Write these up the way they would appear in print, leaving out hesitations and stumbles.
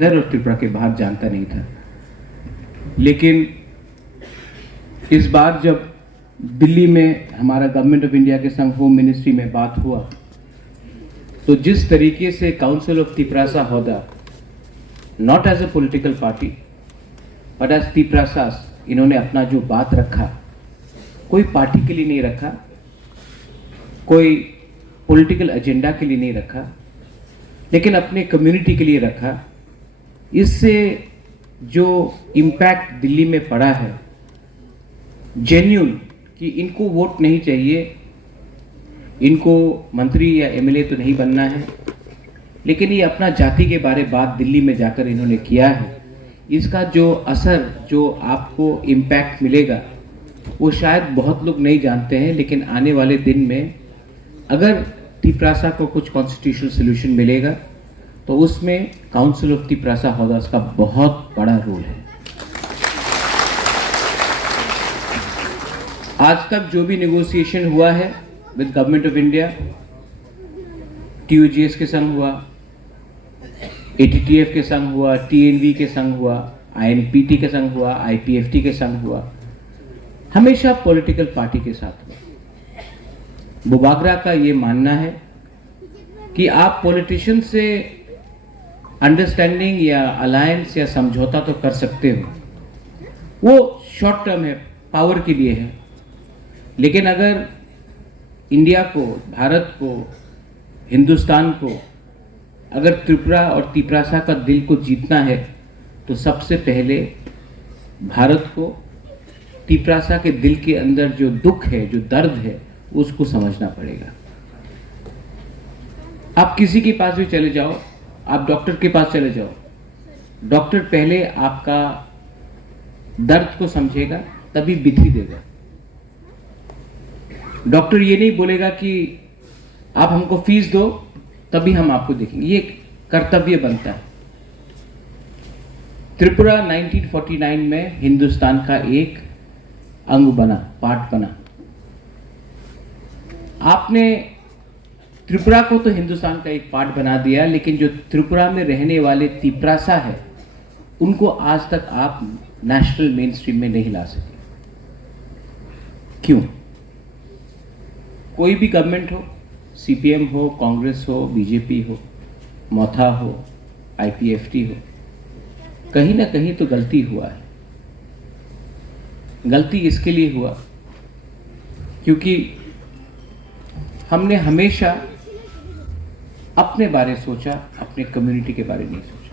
इधर और त्रिपुरा के बाहर जानता नहीं था। लेकिन इस बार जब दिल्ली में हमारा गवर्नमेंट ऑफ इंडिया के संग होम मिनिस्ट्री में बात हुआ, तो जिस तरीके से Council of Tiprasa Hoda, not as a political party but as Tiprasas, इन्होंने अपना जो बात रखा, कोई पार्टी के लिए नहीं रखा, कोई पॉलिटिकल एजेंडा के लिए नहीं रखा, लेकिन अपने कम्युनिटी के लिए रखा। इससे जो इम्पैक्ट दिल्ली में पड़ा है, जेन्युइन, कि इनको वोट नहीं चाहिए, इनको मंत्री या एमएलए तो नहीं बनना है, लेकिन ये अपना जाति के बारे बात दिल्ली में जाकर इन्होंने किया है। इसका जो असर, जो आपको इम्पैक्ट मिलेगा, वो शायद बहुत लोग नहीं जानते हैं। लेकिन आने वाले दिन में अगर तिपरासा को कुछ कॉन्स्टिट्यूशनल सोल्यूशन मिलेगा, तो उसमें काउंसिल ऑफ तिपरासा हौदास का बहुत बड़ा रोल है। आज तक जो भी नेगोशिएशन हुआ है विद गवर्नमेंट ऑफ इंडिया, टीयूजीएस के संग हुआ, एटीटीएफ के संग हुआ, टीएनवी के संग हुआ, आईएनपीटी के संग हुआ, आईपीएफटी के संग हुआ, हमेशा पॉलिटिकल पार्टी के साथ हुआ। बुबागरा का ये मानना है कि आप पॉलिटिशियन से अंडरस्टैंडिंग या अलायंस या समझौता तो कर सकते हो, वो शॉर्ट टर्म है, पावर के लिए है। लेकिन अगर इंडिया को, भारत को, हिंदुस्तान को अगर त्रिपुरा और तिपरासा का दिल को जीतना है, तो सबसे पहले भारत को तिपरासा के दिल के अंदर जो दुख है, जो दर्द है, उसको समझना पड़ेगा। आप किसी के पास भी चले जाओ, आप डॉक्टर के पास चले जाओ, डॉक्टर पहले आपका दर्द को समझेगा, तभी विधि देगा। डॉक्टर ये नहीं बोलेगा कि आप हमको फीस दो तभी हम आपको देखेंगे, ये कर्तव्य बनता है। त्रिपुरा 1949 में हिंदुस्तान का एक अंग बना, पार्ट बना। आपने त्रिपुरा को तो हिंदुस्तान का एक पार्ट बना दिया, लेकिन जो त्रिपुरा में रहने वाले तिपरासा है, उनको आज तक आप नेशनल मेन स्ट्रीम में नहीं ला सके। क्यों? कोई भी गवर्नमेंट हो, सीपीएम हो, कांग्रेस हो, बीजेपी हो, मोथा हो, आईपीएफटी हो, कहीं ना कहीं तो गलती हुआ है। गलती इसके लिए हुआ क्योंकि हमने हमेशा अपने बारे सोचा, अपने कम्युनिटी के बारे नहीं सोचा।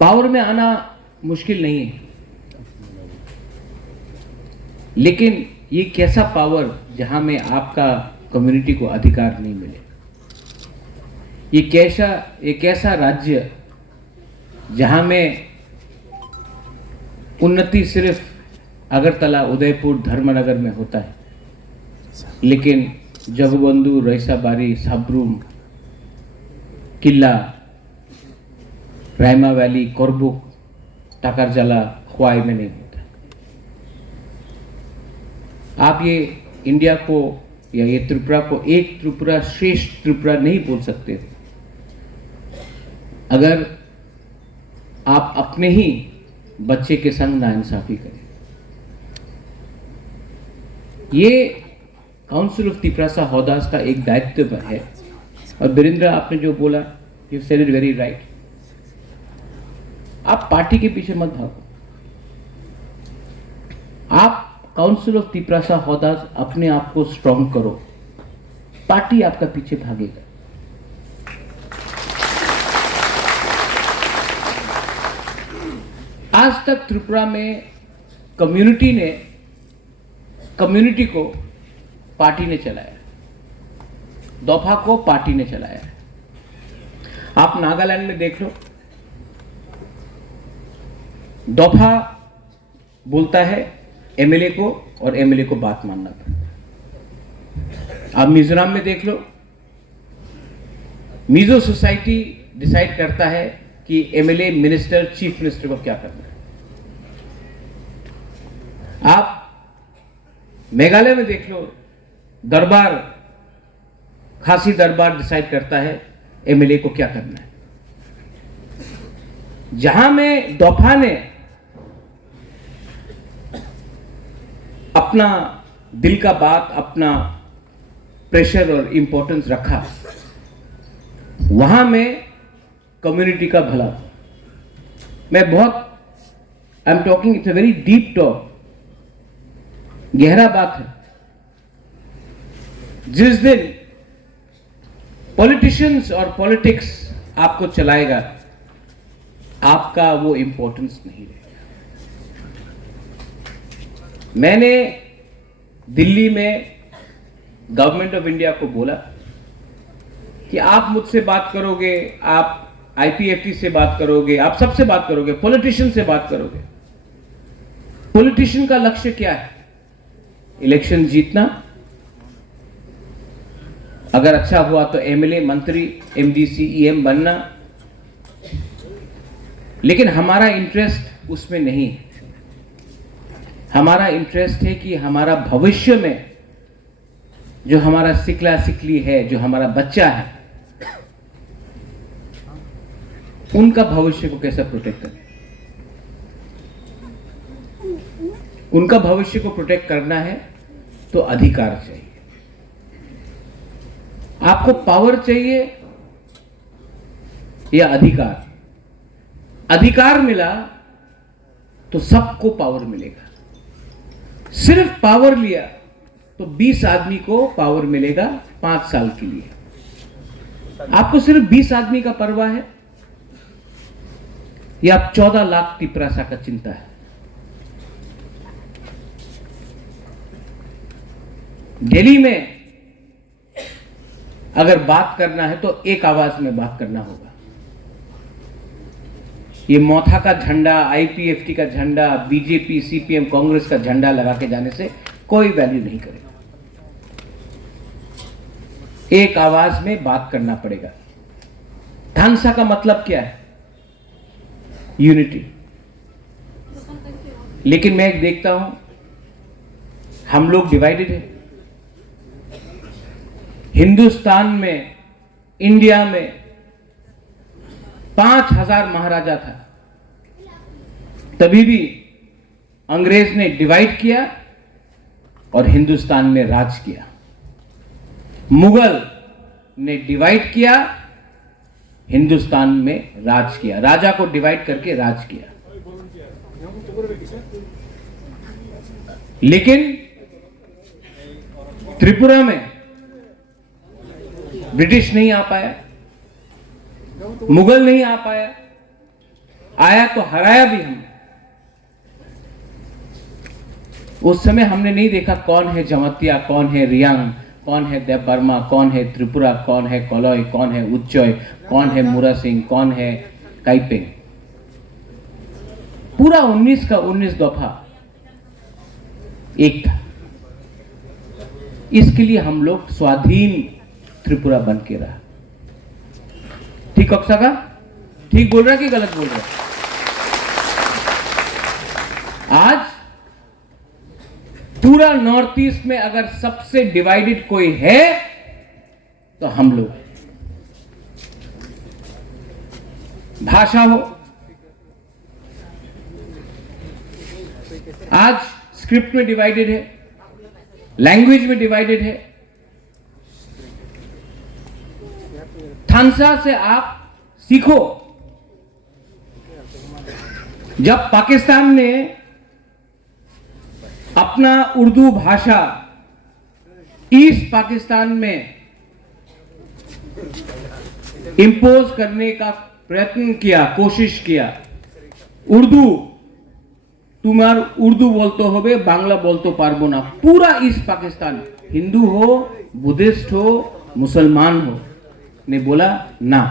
पावर में आना मुश्किल नहीं है, लेकिन ये कैसा पावर जहां में आपका कम्युनिटी को अधिकार नहीं मिले। ये कैसा राज्य जहां में उन्नति सिर्फ अगरतला, उदयपुर, धर्मनगर में होता है, लेकिन जगबंधु, रईसाबारी, साब्रूम, किला, रायमा वैली, कोरबुक, टाकरजला, ख्वाई में नहीं होता। आप ये इंडिया को या ये त्रिपुरा को एक त्रिपुरा, श्रेष्ठ त्रिपुरा नहीं बोल सकते अगर आप अपने ही बच्चे के संग नाइंसाफी करें। ये काउंसिल ऑफ तिपरासा हौदास का एक दायित्व है। और वीरेंद्र, आपने जो बोला, you said it very right. आप पार्टी के पीछे मत भागो, आप काउंसिल ऑफ तिपरासा हौदास अपने आप को स्ट्रॉन्ग करो, पार्टी आपका पीछे भागेगा। आज तक त्रिपुरा में कम्युनिटी को पार्टी ने चलाया, दोफा को पार्टी ने चलाया। आप नागालैंड में देख लो, दोफा बोलता है एमएलए को, और एमएलए को बात मानना पड़ता। आप मिजोरम में देख लो, मिजो सोसाइटी डिसाइड करता है कि एमएलए, मिनिस्टर, चीफ मिनिस्टर को क्या करना है। आप मेघालय में देख लो, दरबार, खासी दरबार डिसाइड करता है एमएलए को क्या करना है। जहां में दोफा ने अपना दिल का बात, अपना प्रेशर और इंपॉर्टेंस रखा, वहां में कम्युनिटी का भला। मैं बहुत I am talking, it's a very deep talk, गहरा बात है। जिस दिन पॉलिटिशियंस और पॉलिटिक्स आपको चलाएगा, आपका वो इंपॉर्टेंस नहीं रहेगा। मैंने दिल्ली में गवर्नमेंट ऑफ इंडिया को बोला कि आप मुझसे बात करोगे, आप आईपीएफटी से बात करोगे, आप सबसे बात करोगे, पॉलिटिशियन से बात करोगे। पॉलिटिशियन का लक्ष्य क्या है? इलेक्शन जीतना, अगर अच्छा हुआ तो एमएलए, मंत्री, एमडीसी, ईएम बनना। लेकिन हमारा इंटरेस्ट उसमें नहीं है। हमारा इंटरेस्ट है कि हमारा भविष्य में जो हमारा सिकला सिकली है, जो हमारा बच्चा है, उनका भविष्य को कैसे प्रोटेक्ट करें। उनका भविष्य को प्रोटेक्ट करना है तो अधिकार चाहिए। आपको पावर चाहिए या अधिकार? अधिकार मिला तो सबको पावर मिलेगा। सिर्फ पावर लिया तो 20 आदमी को पावर मिलेगा 5 साल के लिए। आपको सिर्फ 20 आदमी का परवाह है या 14 लाख तिपरासा का चिंता है? दिल्ली में अगर बात करना है तो एक आवाज में बात करना होगा। ये मौथा का झंडा, आईपीएफटी का झंडा, बीजेपी, सीपीएम, कांग्रेस का झंडा लगा के जाने से कोई वैल्यू नहीं करेगा। एक आवाज में बात करना पड़ेगा। थानसा का मतलब क्या है? यूनिटी। लेकिन मैं एक देखता हूं, हम लोग डिवाइडेड है। हिंदुस्तान में, इंडिया में 5000 महाराजा था, तभी भी अंग्रेज ने डिवाइड किया और हिंदुस्तान में राज किया। मुगल ने डिवाइड किया, हिंदुस्तान में राज किया। राजा को डिवाइड करके राज किया। लेकिन त्रिपुरा में ब्रिटिश नहीं आ पाया, मुगल नहीं आ पाया, आया तो हराया भी हमने। उस समय हमने नहीं देखा कौन है जमतिया, कौन है रियांग, कौन है देव बर्मा, कौन है त्रिपुरा, कौन है कोलोई, कौन है उच्चोय, कौन है मुरा सिंह, कौन है काइपिंग। पूरा 19 का 19 दफा एक था। इसके लिए हम लोग स्वाधीन त्रिपुरा बन के रहा। ठीक कक्षा का? ठीक बोल रहा कि गलत बोल रहा? आज पूरा नॉर्थ ईस्ट में अगर सबसे डिवाइडेड कोई है तो हम लोग। भाषा हो, आज स्क्रिप्ट में डिवाइडेड है, लैंग्वेज में डिवाइडेड है। थानसा से आप सीखो। जब पाकिस्तान ने अपना उर्दू भाषा ईस्ट पाकिस्तान में इंपोज करने का प्रयत्न किया, कोशिश किया, उर्दू तुम्हार उर्दू बोलते होबे, बांग्ला बोलते पारबो ना। पूरा ईस्ट पाकिस्तान, हिंदू हो, बुद्धिस्ट हो, मुसलमान हो, ने बोला ना,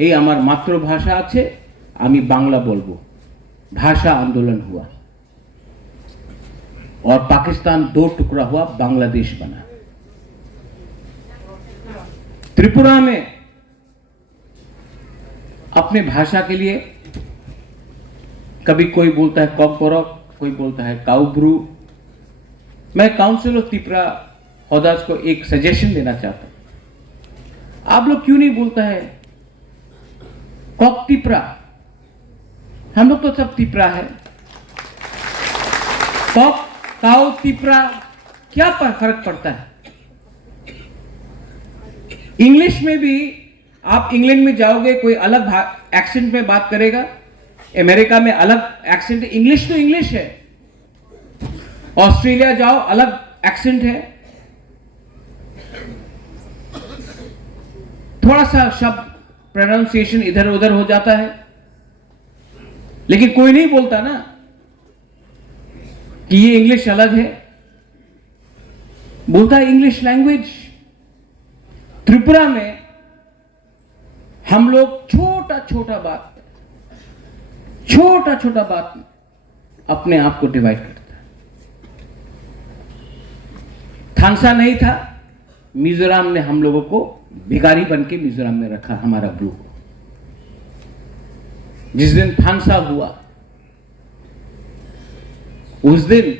ये हमार मातृभाषा आछे, आमी बांग्ला बोलबो। भाषा आंदोलन हुआ और पाकिस्तान 2 टुकड़ा हुआ, बांग्लादेश बना। त्रिपुरा में अपने भाषा के लिए कभी कोई बोलता है कॉकबरक, कोई बोलता है काउब्रू। मैं काउंसिल ऑफ त्रिपुरा हौदास को एक सजेशन देना चाहता हूं। आप लोग क्यों नहीं बोलता है पॉक तिपरा, हम लोग तो सब तिपरा है। पॉक, काओ, तिपरा, क्या फर्क पड़ता है? इंग्लिश में भी आप इंग्लैंड में जाओगे, कोई अलग एक्सेंट में बात करेगा। अमेरिका में अलग एक्सेंट है, इंग्लिश तो इंग्लिश है। ऑस्ट्रेलिया जाओ, अलग एक्सेंट है। थोड़ा सा शब्द प्रोनाउंसिएशन इधर उधर हो जाता है, लेकिन कोई नहीं बोलता ना कि ये इंग्लिश अलग है, बोलता है इंग्लिश लैंग्वेज। त्रिपुरा में हम लोग छोटा छोटा बात में अपने आप को डिवाइड करता है। थानसा नहीं था, मिजोरम ने हम लोगों को भिखारी बन के मिजोरम में रखा, हमारा ब्रू को। जिस दिन थानसा हुआ, उस दिन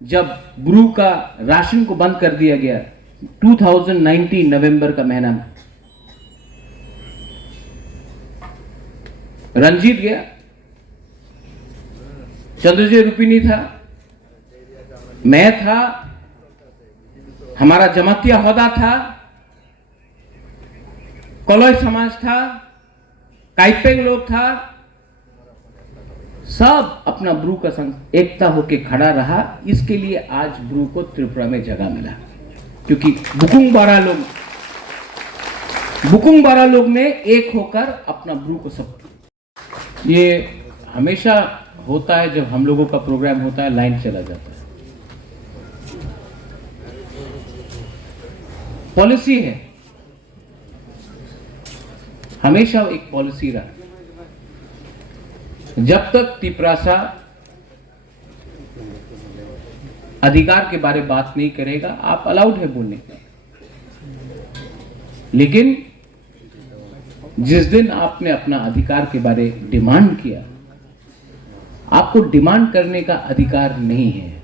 जब ब्रू का राशन को बंद कर दिया गया, 2019 नवंबर का महीना में, रंजीत गया, चंद्रजय रुपिनी था, मैं था, हमारा जमातिया होदा था, कोलोई समाज था, काइपेंग लोग था, सब अपना ब्रू का संग एकता होके खड़ा रहा। इसके लिए आज ब्रू को त्रिपुरा में जगह मिला, क्योंकि बुकुंग बारा लोग ने एक होकर अपना ब्रू को सब। ये हमेशा होता है, जब हम लोगों का प्रोग्राम होता है लाइन चला जाता है। पॉलिसी है, हमेशा एक पॉलिसी रहा, जब तक तिपरासा अधिकार के बारे में बात नहीं करेगा, आप अलाउड है बोलने का। लेकिन जिस दिन आपने अपना अधिकार के बारे डिमांड किया, आपको डिमांड करने का अधिकार नहीं है।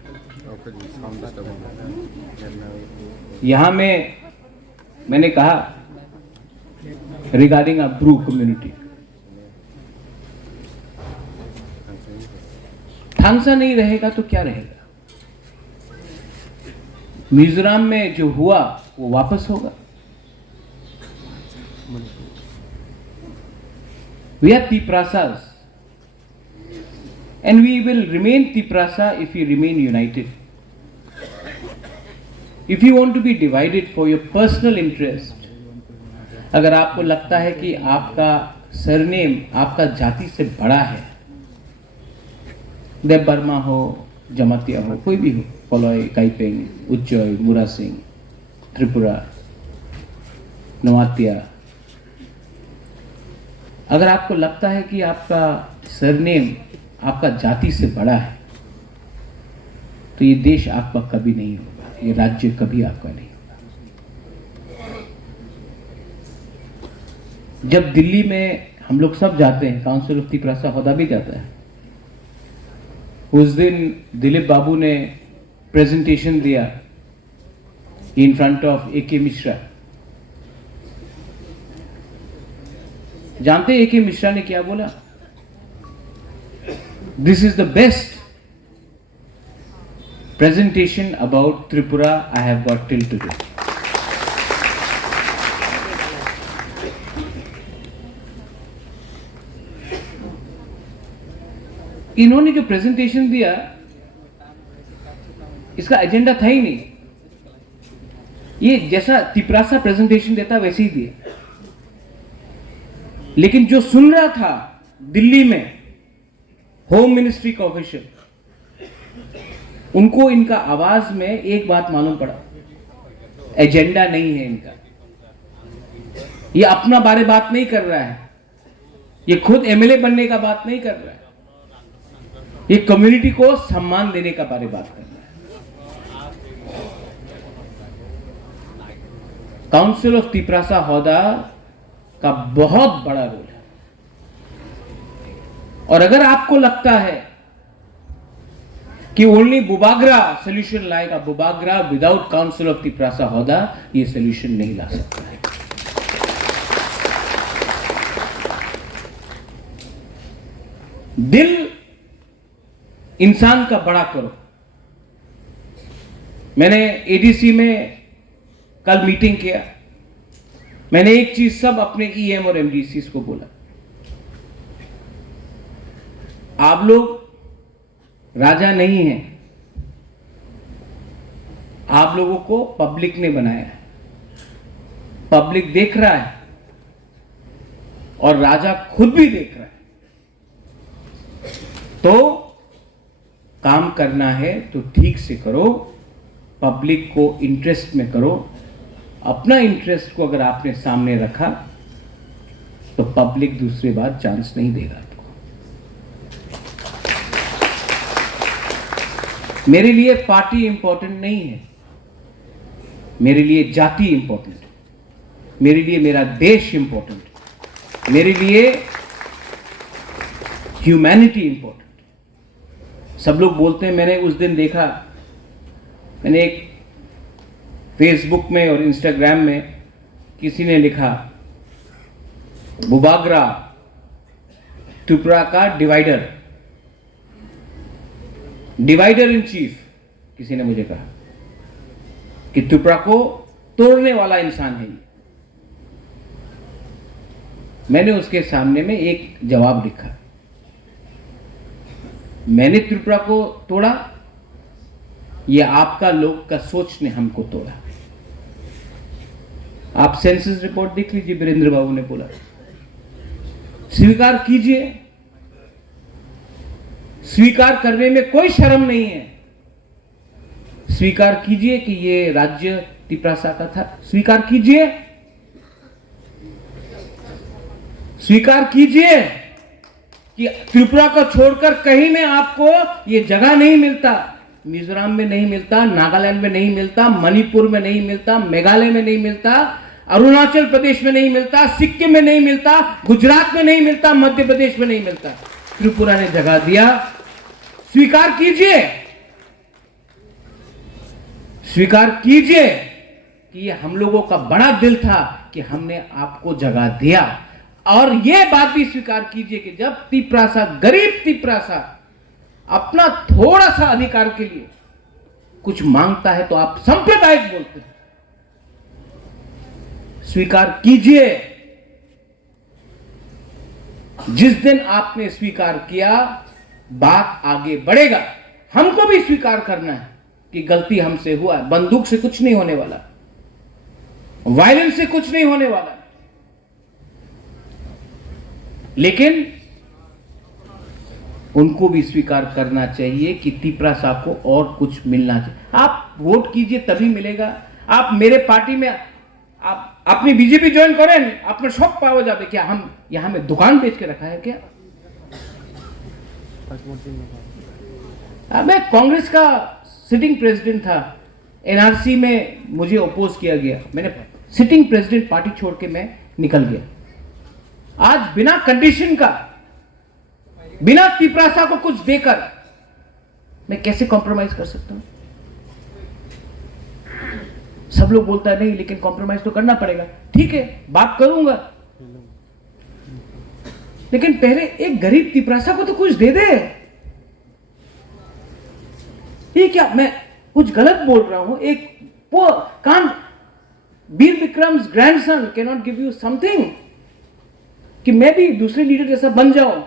यहां में मैंने कहा रिगार्डिंग अ ब्रू कम्युनिटी, थानसा नहीं रहेगा तो क्या रहेगा? मिजोरम में जो हुआ वो वापस होगा। We are Tiprasas, and we will remain Tiprasa if we remain united. If you want to be divided for your personal interest, अगर आपको लगता है कि आपका सरनेम आपका जाति से बड़ा है, देव बर्मा हो, जमातिया हो, कोई भी हो, कोलोई, काइपेंग, उच्चोई, मुरा सिंह, त्रिपुरा, नवातिया, अगर आपको लगता है कि आपका सरनेम आपका जाति से बड़ा है, तो ये देश आपका कभी नहीं होगा, ये राज्य कभी आपका नहीं होगा। जब दिल्ली में हम लोग सब जाते हैं, काउंसिल ऑफ तिपरासा होदा भी जाता है, उस दिन दिलीप बाबू ने प्रेजेंटेशन दिया in front of A K. Mishra. जानते ए.के. मिश्रा ने क्या बोला? This is the best presentation about Tripura I have got till today. इन्होंने जो प्रेजेंटेशन दिया, इसका एजेंडा था ही नहीं। ये जैसा तिपरासा प्रेजेंटेशन देता वैसे ही दिया, लेकिन जो सुन रहा था दिल्ली में होम मिनिस्ट्री का ऑफिशियल, उनको इनका आवाज में एक बात मालूम पड़ा, एजेंडा नहीं है इनका। ये अपना बारे बात नहीं कर रहा है, ये खुद एमएलए बनने का बात नहीं कर रहा है, ये कम्युनिटी को सम्मान देने का बारे बात कर रहा है। काउंसिल ऑफ तिपरासा होदा का बहुत बड़ा रोल है, और अगर आपको लगता है कि ओनली बुबागरा सोल्यूशन लाएगा, Bubagra without Council of Tiprasa Hoda ये सोल्यूशन नहीं ला सकता है। दिल इंसान का बड़ा करो। मैंने एडीसी में कल मीटिंग किया, मैंने एक चीज सब अपने ईएम और एमडीसी को बोला, आप लोग राजा नहीं हैं, आप लोगों को पब्लिक ने बनाया है, पब्लिक देख रहा है और राजा खुद भी देख रहा है। तो काम करना है तो ठीक से करो, पब्लिक को इंटरेस्ट में करो। अपना इंटरेस्ट को अगर आपने सामने रखा तो पब्लिक दूसरी बार चांस नहीं देगा आपको। मेरे लिए पार्टी इंपॉर्टेंट नहीं है, मेरे लिए जाति इंपॉर्टेंट है, मेरे लिए मेरा देश इंपॉर्टेंट है, मेरे लिए ह्यूमैनिटी इंपॉर्टेंट है। सब लोग बोलते हैं, मैंने उस दिन देखा, मैंने एक फेसबुक में और इंस्टाग्राम में किसी ने लिखा, बुबागरा त्रिपुरा का डिवाइडर इन चीफ, किसी ने मुझे कहा कि त्रिपुरा को तोड़ने वाला इंसान है ये। मैंने उसके सामने में एक जवाब लिखा, मैंने त्रिपुरा को तोड़ा, ये आपका लोग का सोच ने हमको तोड़ा। आप सेंसस रिपोर्ट देख लीजिए, वीरेंद्र बाबू ने बोला, स्वीकार कीजिए, स्वीकार करने में कोई शर्म नहीं है। स्वीकार कीजिए कि ये राज्य तिप्रासा का था, स्वीकार कीजिए, स्वीकार कीजिए कि त्रिपुरा को छोड़कर कहीं में आपको ये जगह नहीं मिलता। मिजोरम में नहीं मिलता, नागालैंड में नहीं मिलता, मणिपुर में नहीं मिलता, मेघालय में नहीं मिलता, अरुणाचल प्रदेश में नहीं मिलता, सिक्किम में नहीं मिलता, गुजरात में नहीं मिलता, मध्य प्रदेश में नहीं मिलता। त्रिपुरा ने जगह दिया, स्वीकार कीजिए, स्वीकार कीजिए कि ये हम लोगों का बड़ा दिल था कि हमने आपको जगह दिया। और यह बात भी स्वीकार कीजिए कि जब तिप्रासा, गरीब तिप्रासा अपना थोड़ा सा अधिकार के लिए कुछ मांगता है तो आप सांप्रदायिक बोलते हैं। स्वीकार कीजिए, जिस दिन आपने स्वीकार किया बात आगे बढ़ेगा। हमको भी स्वीकार करना है कि गलती हमसे हुआ है। बंदूक से कुछ नहीं होने वाला, वायलेंस से कुछ नहीं होने वाला, लेकिन उनको भी स्वीकार करना चाहिए कि तिप्रासा को और कुछ मिलना चाहिए। आप वोट कीजिए तभी मिलेगा। आप मेरे पार्टी में आप अपनी बीजेपी ज्वाइन करें, आपने सब पावा जाते। क्या हम यहां में दुकान बेच के रखा है क्या? मैं कांग्रेस का सिटिंग प्रेसिडेंट था, एनआरसी में मुझे अपोज किया गया, मैंने सिटिंग प्रेसिडेंट पार्टी छोड़ के मैं निकल गया। आज बिना कंडीशन का, बिना तिप्रासा को कुछ देकर मैं कैसे कॉम्प्रोमाइज कर सकता हूं? सब लोग बोलता है नहीं, लेकिन कॉम्प्रोमाइज तो करना पड़ेगा। ठीक है, बात करूंगा, लेकिन पहले एक गरीब तिप्रासा को तो कुछ दे दे। ये क्या मैं कुछ गलत बोल रहा हूं? एक कान Veer Vikram's grandson can not give you something कि मैं भी दूसरे लीडर जैसा बन जाऊं?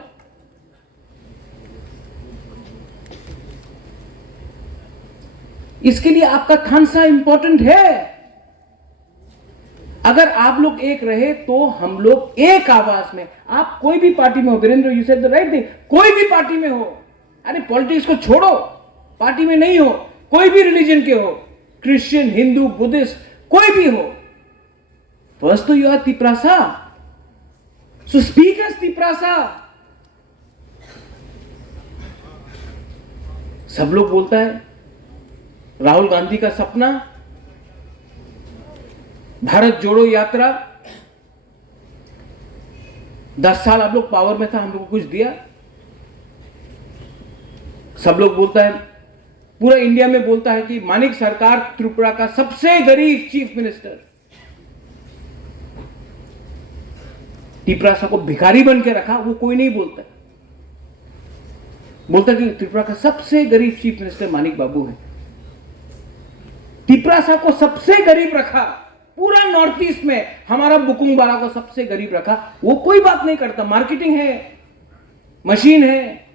इसके लिए आपका खानसा इंपॉर्टेंट है। अगर आप लोग एक रहे तो हम लोग एक आवाज में, आप कोई भी पार्टी में हो, Virendra you said the right thing, कोई भी पार्टी में हो, अरे पॉलिटिक्स को छोड़ो, पार्टी में नहीं हो, कोई भी रिलीजन के हो, क्रिश्चियन, हिंदू, बुद्धिस्ट, कोई भी हो, फर्स्ट तो you are Tiprasa, so speak as Tiprasa. सब लोग बोलता है राहुल गांधी का सपना, भारत जोड़ो यात्रा, 10 साल आप लोग पावर में था, हम लोग को कुछ दिया? सब लोग बोलता है, पूरा इंडिया में बोलता है कि मानिक सरकार त्रिपुरा का सबसे गरीब चीफ मिनिस्टर। तिप्रासा को भिखारी बन के रखा, वो कोई नहीं बोलता। बोलता कि त्रिपुरा का सबसे गरीब चीफ मिनिस्टर मानिक बाबू है। तिपरासा को सबसे गरीब रखा, पूरा नॉर्थ ईस्ट में हमारा बुकुंग बारा को सबसे गरीब रखा। वो कोई बात नहीं करता, मार्केटिंग है, मशीन है,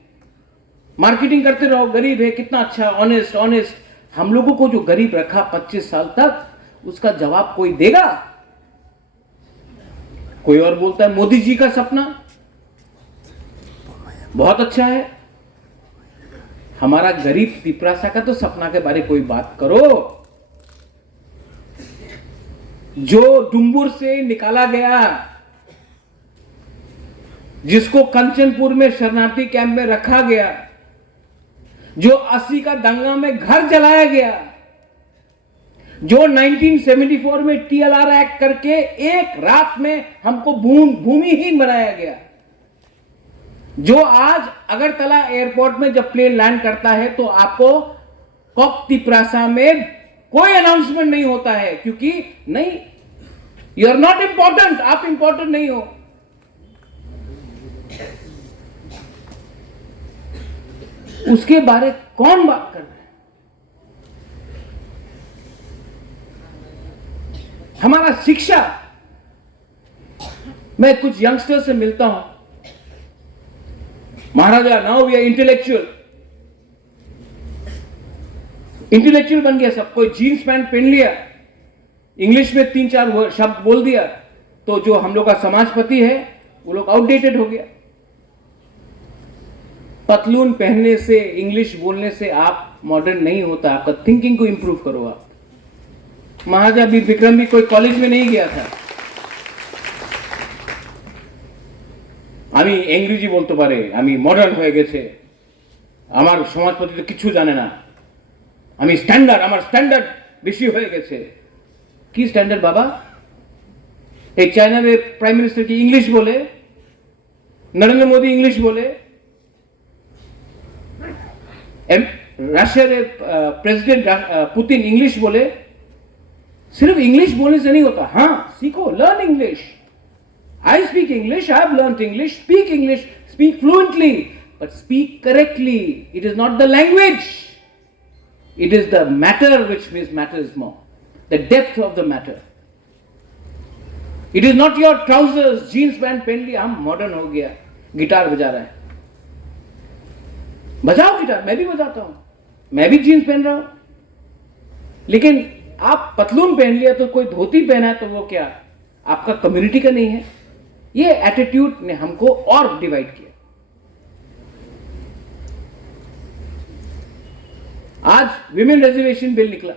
मार्केटिंग करते रहो, गरीब है, कितना अच्छा, ऑनेस्ट ऑनेस्ट। हम लोगों को जो गरीब रखा 25 साल तक, उसका जवाब कोई देगा? कोई और बोलता है मोदी जी का सपना बहुत अच्छा है। हमारा गरीब तिपरासा का तो सपना के बारे कोई बात करो। जो डुम्बुर से निकाला गया, जिसको कंचनपुर में शरणार्थी कैंप में रखा गया, जो 80 का दंगा में घर जलाया गया, जो 1974 में TLR एक्ट करके एक रात में हमको भूमिहीन बनाया गया, जो आज अगरतला एयरपोर्ट में जब प्लेन लैंड करता है तो आपको कॉक तिपरासा में कोई अनाउंसमेंट नहीं होता है, क्योंकि नहीं, यू आर नॉट इंपॉर्टेंट, आप इंपॉर्टेंट नहीं हो। उसके बारे कौन बात कर रहा है? हमारा शिक्षा, मैं कुछ यंगस्टर से मिलता हूं, महाराजा नाउ वी आर इंटेलेक्चुअल बन गया सब। कोई जीन्स पैंट पहन लिया, इंग्लिश में 3-4 शब्द बोल दिया, तो जो हम लोग का समाजपति है वो लोग आउटडेटेड हो गया। पतलून पहनने से, इंग्लिश बोलने से आप मॉडर्न नहीं होता। आपका थिंकिंग को इंप्रूव करो। आप महाराजा वीर विक्रम भी कोई कॉलेज में नहीं गया था। আমি ইংরেজি বলতে পারে, আমি মডার্ন হয়ে গেছে, আমার সমাজপতি তো কিছু জানে না, আমি স্ট্যান্ডার্ড, আমার স্ট্যান্ডার্ড বেশি হয়ে গেছে। কি স্ট্যান্ডার্ড বাবা? এই চায়নার প্রাইম মিনিস্টার কি इंग्लिश बोले, नरेंद्र मोदी इंग्लिश बोले, रशिया के प्रेसिडेंट पुतिन इंग्लिश बोले। सिर्फ इंग्लिश बोलने से नहीं होता। हाँ, सीखो, learn English. I speak English, I have learnt English, speak fluently, but speak correctly. It is not the language. It is the matter which matters more. The depth of the matter. It is not your trousers, jeans pant पहन लिया, हम modern हो गया, guitar बजा रहे हैं। बजाओ guitar, मैं भी बजाता हूं, मैं भी जीन्स पहन रहा हूं। लेकिन आप पतलून पहन लिया तो कोई धोती पहना है तो वो क्या आपका कम्युनिटी का नहीं है? ये एटीट्यूड ने हमको और डिवाइड किया। आज विमेन रिजर्वेशन बिल निकला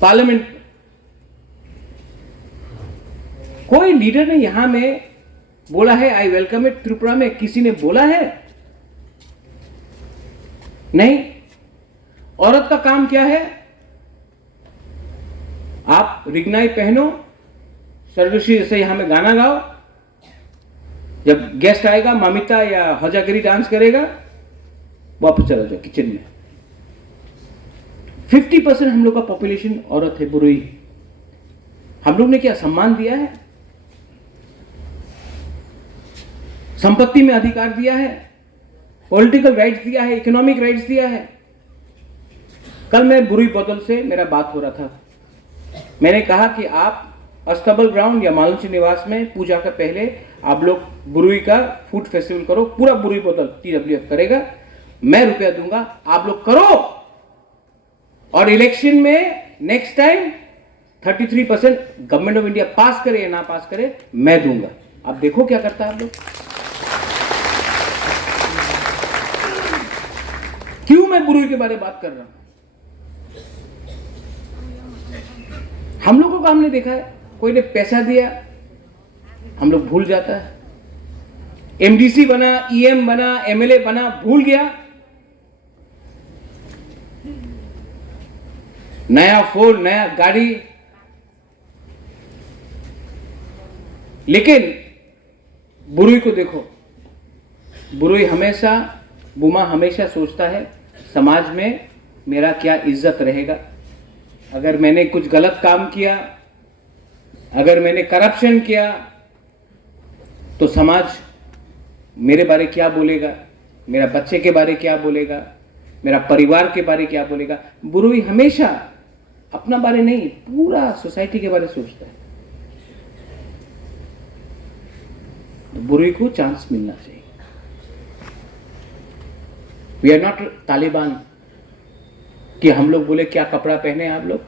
पार्लियामेंट, कोई लीडर ने यहां में बोला है आई वेलकम इट? त्रिपुरा में किसी ने बोला है? नहीं। औरत का काम क्या है? आप रिगनाई पहनो, सरदोशी जैसे यहां में गाना गाओ, जब गेस्ट आएगा मामिता या हजागिरी डांस करेगा, वापस चला जाओ किचन में। 50% हम लोग का पॉपुलेशन औरत है, बुरुई। हम लोग ने क्या सम्मान दिया है? संपत्ति में अधिकार दिया है, पॉलिटिकल राइट्स दिया है, इकोनॉमिक राइट्स दिया है। कल मैं बुरुई बदल से मेरा बात हो रहा था, मैंने कहा कि आप अस्तबल ग्राउंड या मालूची निवास में पूजा का पहले आप लोग बुरुई का फूड फेस्टिवल करो, पूरा बुरुई बदल TWF करेगा, मैं रुपया दूंगा, आप लोग करो। और इलेक्शन में next time 33% government of India pass करे या ना पास करे, मैं दूंगा। आप देखो क्या करता है आप लोग। क्यों मैं बुरुई के बारे में बात कर रहा हूं? हम लोगों को हमने देखा है, कोई ने पैसा दिया, हम लोग भूल जाता है। MDC बना, EM बना, MLA बना, भूल गया। नया फोन, नया गाड़ी, लेकिन बुरुई को देखो। बुरुई हमेशा, बुमा हमेशा सोचता है समाज में मेरा क्या इज्जत रहेगा। अगर मैंने कुछ गलत काम किया, अगर मैंने करप्शन किया, तो समाज मेरे बारे क्या बोलेगा, मेरा बच्चे के बारे क्या बोलेगा, मेरा परिवार के बारे क्या बोलेगा। बुरुई हमेशा अपना बारे नहीं, पूरा सोसाइटी के बारे सोचता है। तो बुरुई को चांस मिलना चाहिए। वी आर नॉट तालिबान कि हम लोग बोले क्या कपड़ा पहने आप लोग,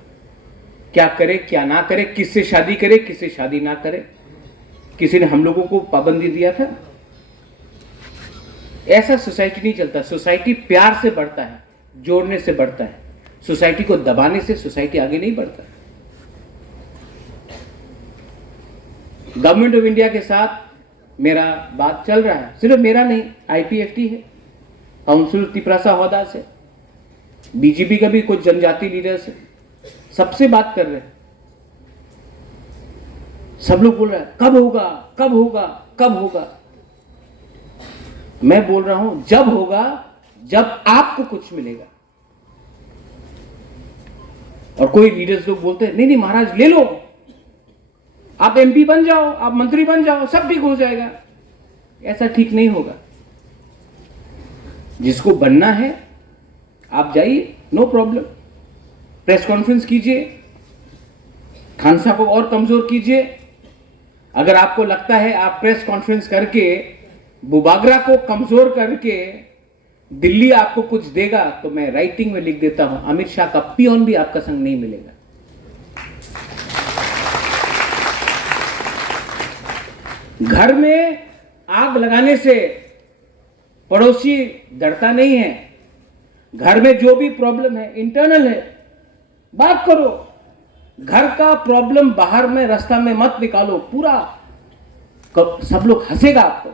क्या करे क्या ना करे, किससे शादी करे किससे शादी ना करे। किसी ने हम लोगों को पाबंदी दिया था? ऐसा सोसाइटी नहीं चलता। सोसाइटी प्यार से बढ़ता है, जोड़ने से बढ़ता है। सोसाइटी को दबाने से सोसाइटी आगे नहीं बढ़ता। गवर्नमेंट ऑफ इंडिया के साथ मेरा बात चल रहा है, सिर्फ मेरा नहीं, आईपीएफटी है, काउंसिल तिपरासा हौदा से, बीजेपी का भी कुछ जनजाति लीडर्स है, सबसे बात कर रहे हैं। सब लोग बोल रहे हैं कब होगा कब होगा कब होगा। मैं बोल रहा हूं जब होगा, जब आपको कुछ मिलेगा। और कोई लीडर्स लोग बोलते हैं नहीं नहीं महाराज ले लो, आप एमपी बन जाओ, आप मंत्री बन जाओ, सब ठीक हो जाएगा। ऐसा ठीक नहीं होगा। जिसको बनना है आप जाइए, नो प्रॉब्लम, प्रेस कॉन्फ्रेंस कीजिए, खानसा को और कमजोर कीजिए। अगर आपको लगता है आप प्रेस कॉन्फ्रेंस करके बुबागरा को कमजोर करके दिल्ली आपको कुछ देगा, तो मैं राइटिंग में लिख देता हूं अमित शाह का पियोन भी आपका संग नहीं मिलेगा। घर में आग लगाने से पड़ोसी डरता नहीं है। घर में जो भी प्रॉब्लम है इंटरनल है, बात करो। घर का प्रॉब्लम बाहर में रास्ता में मत निकालो, पूरा सब लोग हंसेगा आपको।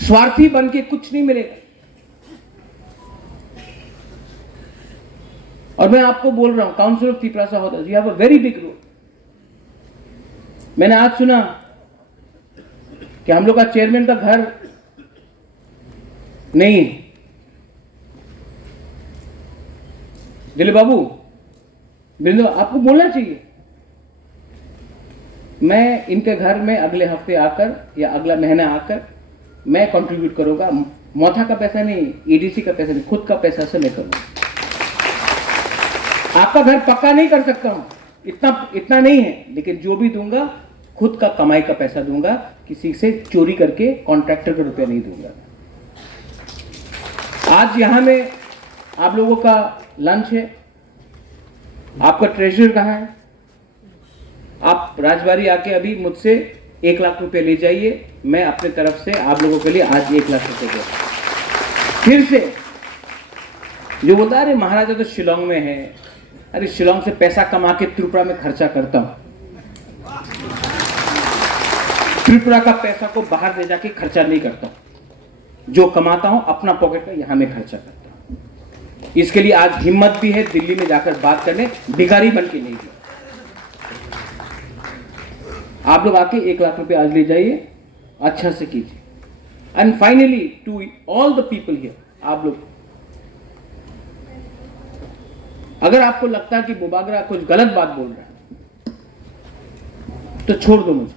स्वार्थी बन के कुछ नहीं मिलेगा। और मैं आपको बोल रहा हूं, काउंसिल ऑफ तिपरासा होता है, you have a very big role. मैंने आज सुना कि हम लोग का चेयरमैन का घर नहीं है। दिलीप बाबू, बिंदु आपको बोलना चाहिए। मैं इनके घर में अगले हफ्ते आकर या अगला महीना आकर मैं कंट्रीब्यूट करूंगा। मोथा का पैसा नहीं, एडीसी का पैसा नहीं, खुद का पैसा से मैं करूंगा। आपका घर पक्का नहीं कर सकता हूं, इतना नहीं है, लेकिन जो भी दूंगा खुद का कमाई का पैसा दूंगा, किसी से चोरी करके कॉन्ट्रैक्टर का रुपया नहीं दूंगा। आज यहां में आप लोगों का लंच है, आपका ट्रेजर कहां है? आप राजबाड़ी आके अभी मुझसे 1 लाख रुपए ले जाइए। मैं अपने तरफ से आप लोगों के लिए आज 1 लाख रुपए दे। फिर से जो बोलता है अरे महाराजा तो शिलोंग में है, अरे शिलोंग से पैसा कमा के त्रिपुरा में खर्चा करता हूं। त्रिपुरा का पैसा को बाहर ले जाके खर्चा नहीं करता हूं। जो कमाता हूं अपना पॉकेट में यहां में खर्चा करता हूं। इसके लिए आज हिम्मत भी है दिल्ली में जाकर बात करने, भिखारी बन के नहीं गया। आप लोग आके 1 लाख रुपए आज ले जाइए, अच्छा से कीजिए। And finally to all the people here, आप लोग अगर आपको लगता है कि बुबागरा कुछ गलत बात बोल रहा है तो छोड़ दो मुझे।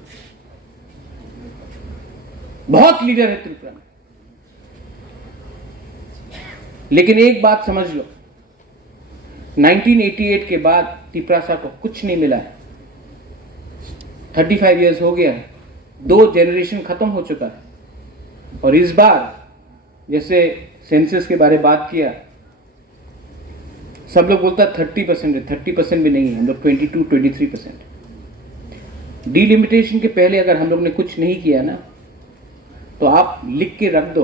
बहुत लीडर है त्रिपुरा में, लेकिन एक बात समझ लो, 1988 के बाद तिपरासा को कुछ नहीं मिला है। 35 इयर्स हो गया है, 2 जनरेशन खत्म हो चुका है। और इस बार जैसे सेंसस के बारे में बात किया, सब लोग बोलता 30% है, 30% भी नहीं है, हम लोग 22-23%। डिलिमिटेशन के पहले अगर हम लोग ने कुछ नहीं किया ना, तो आप लिख के रख दो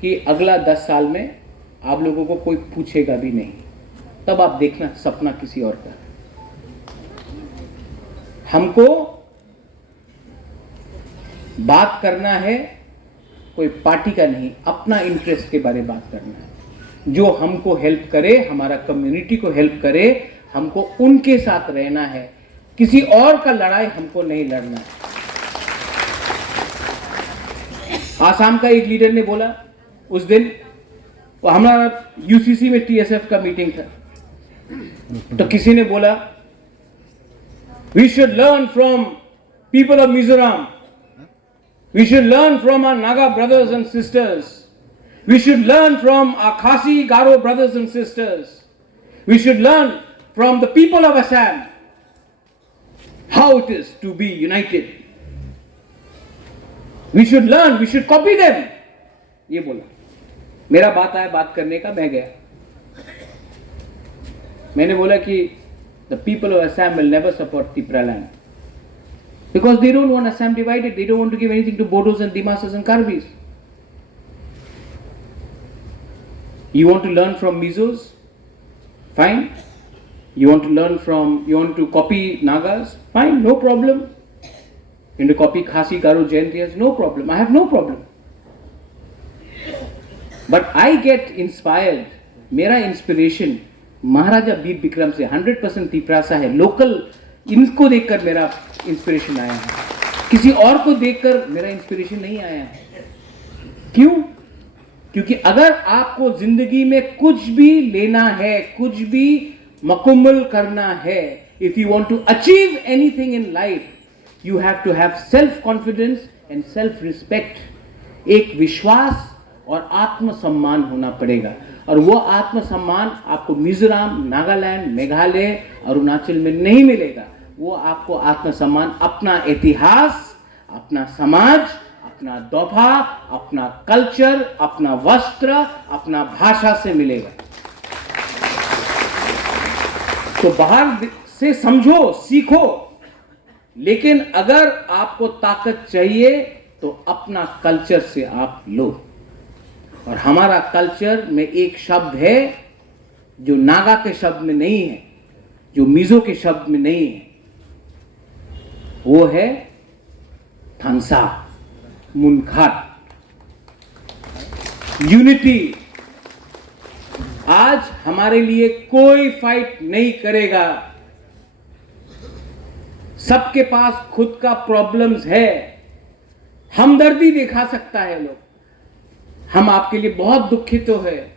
कि अगला 10 साल में आप लोगों को कोई पूछेगा भी नहीं। तब आप देखना सपना किसी और का। हमको बात करना है कोई पार्टी का नहीं, अपना इंटरेस्ट के बारे में बात करना है। जो हमको हेल्प करे, हमारा कम्युनिटी को हेल्प करे, हमको उनके साथ रहना है। किसी और का लड़ाई हमको नहीं लड़ना है। आसाम का एक लीडर ने बोला उस दिन, वो हमारा यूसीसी में टीएसएफ का मीटिंग था, तो किसी ने बोला we should learn from people of Mizoram We should learn from our Naga brothers and sisters. We should learn from our Khasi Garo brothers and sisters. We should learn from the people of Assam how it is to be united. We should learn, we should copy them. ये बोला, मेरा बात आया बात करने का, मैं गया, मैंने बोला कि the people of Assam will never support Tipra land because they don't want Assam divided. They don't want to give anything to Bodos and Dimasas and Karvis. You want to learn from Mizos? Fine. You want to copy Nagas? Fine, no problem. You want to copy Khasi, Garo, Jaintiyas? No problem. I have no problem. But I get inspired. मेरा inspiration Maharaja Bir Vikram से 100% तिपरासा है. Local इनको देखकर मेरा inspiration आया है, किसी और को देखकर मेरा इंस्पिरेशन नहीं आया है. क्यों? क्योंकि अगर आपको जिंदगी में कुछ भी लेना है, कुछ भी मुकम्मल करना है, if you want to achieve anything in life, you have to have self confidence and self respect. एक विश्वास और आत्मसम्मान होना पड़ेगा. और वो आत्मसम्मान आपको मिजोरम, नागालैंड, मेघालय, अरुणाचल में नहीं मिलेगा. वो आपको आत्मसम्मान अपना इतिहास, अपना समाज, अपना दोफा, अपना कल्चर, अपना वस्त्र, अपना भाषा से मिलेगा. तो बाहर से समझो, सीखो, लेकिन अगर आपको ताकत चाहिए तो अपना कल्चर से आप लो. और हमारा कल्चर में एक शब्द है जो नागा के शब्द में नहीं है, जो मिजो के शब्द में नहीं है, वो है थांसा, मुनखाट, यूनिटी. आज हमारे लिए कोई फाइट नहीं करेगा. सबके पास खुद का प्रॉब्लम्स है. हमदर्दी दिखा सकता है लोग, हम आपके लिए बहुत दुखित तो है,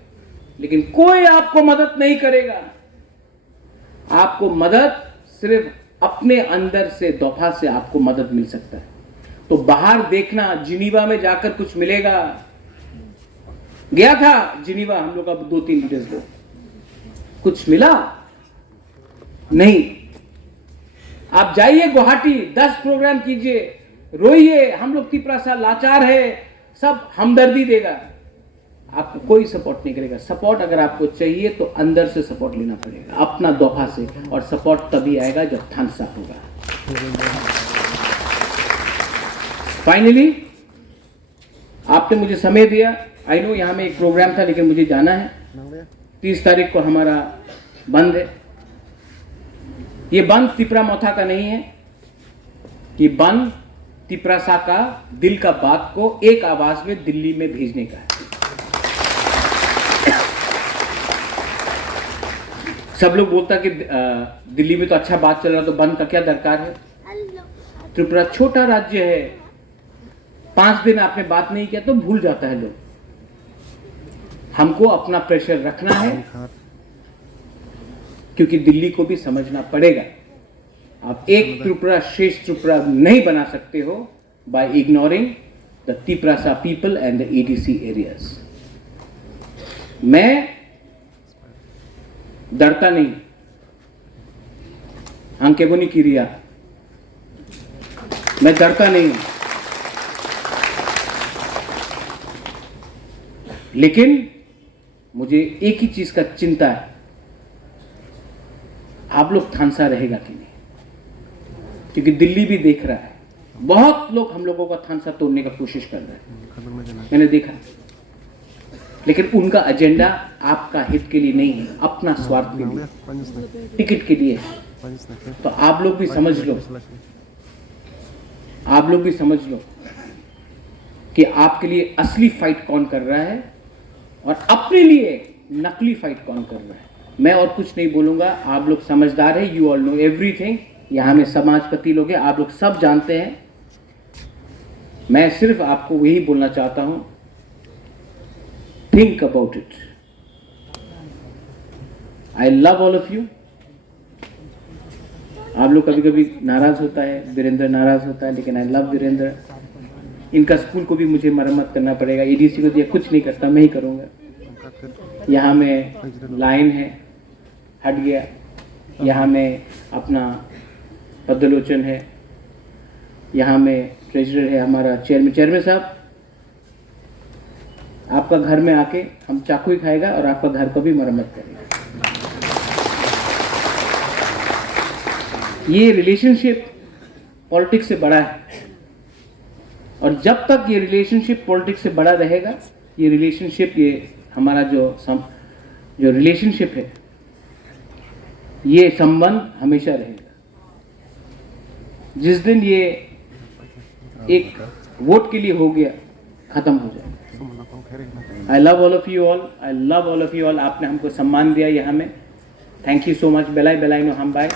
लेकिन कोई आपको मदद नहीं करेगा. आपको मदद सिर्फ अपने अंदर से, दोफा से आपको मदद मिल सकता है. तो बाहर देखना, जिनीवा में जाकर कुछ मिलेगा. गया था जिनीवा हम लोग, अब 2-3 लीडर्स लोग, कुछ मिला नहीं. आप जाइए गुवाहाटी, 10 प्रोग्राम कीजिए, रोइए, हम लोग तिपरासा लाचार है, सब हमदर्दी देगा, आपको कोई सपोर्ट नहीं करेगा. सपोर्ट अगर आपको चाहिए तो अंदर से सपोर्ट लेना पड़ेगा, अपना दोफा से. और सपोर्ट तभी आएगा जब थांसा होगा. फाइनली आपने मुझे समय दिया. आई नो यहां में एक प्रोग्राम था, लेकिन मुझे जाना है. 30 तारीख को हमारा बंद है. ये बंद तिपरा मोथा का नहीं है, ये बंद तिपरासा का दिल का बात को एक आवाज में दिल्ली में भेजने का है. सब लोग बोलता कि दिल्ली में तो अच्छा बात चल रहा, तो बंद का क्या दरकार है. त्रिपुरा छोटा राज्य है, 5 दिन आपने बात नहीं किया तो भूल जाता है लोग. हमको अपना प्रेशर रखना है, क्योंकि दिल्ली को भी समझना पड़ेगा. आप एक त्रिपुरा श्रेष्ठ त्रिपुरा नहीं बना सकते हो by ignoring the Tiprasa people and the ADC areas. मैं डरता नहीं, अंकेबोनी किरिया, मैं डरता नहीं हूं, लेकिन मुझे एक ही चीज का चिंता है, आप लोग थांसा रहेगा कि नहीं. क्योंकि दिल्ली भी देख रहा है, बहुत लोग हम लोगों का थांसा तोड़ने का कोशिश कर रहे हैं, मैंने देखा. लेकिन उनका एजेंडा आपका हित के लिए नहीं है, अपना स्वार्थ के लिए, टिकट के लिए. तो आप लोग भी समझ लो, आप लोग भी समझ लो कि आपके लिए असली फाइट कौन कर रहा है और अपने लिए नकली फाइट कौन कर रहा है. मैं और कुछ नहीं बोलूंगा, आप लोग समझदार है, यू ऑल नो एवरीथिंग. यहाँ में समाजपति लोग हैं, आप लोग सब जानते हैं. मैं सिर्फ आपको यही बोलना चाहता हूं, think about it. I love all of you. आप लोग कभी कभी नाराज होता है, वीरेंद्र नाराज होता है, लेकिन आई लव वीरेंद्र. इनका स्कूल को भी मुझे मरम्मत करना पड़ेगा। एडीसी को दिया, कुछ नहीं करता, मैं ही करूँगा। यहाँ में लाइन है, हट गया। यहाँ में अपना पद्मलोचन है, यहाँ में ट्रेजरर है हमारा चेयरमैन साहब। आपका घर में आके हम चाकू ही खाएगा और आपका घर को भी मरम्मत करेगा। ये रिलेशनशिप पॉलिटिक्स से बड़ा है, और जब तक ये रिलेशनशिप पॉलिटिक्स से बड़ा रहेगा, ये रिलेशनशिप, ये हमारा जो रिलेशनशिप है, ये संबंध हमेशा रहेगा। जिस दिन ये एक वोट के लिए हो गया, खत्म हो जाएगा। I love all of you all, I love all of you all. आपने हमको सम्मान दिया यहाँ में, थैंक यू सो मच। बेलाई बेलाई नो हम बाय।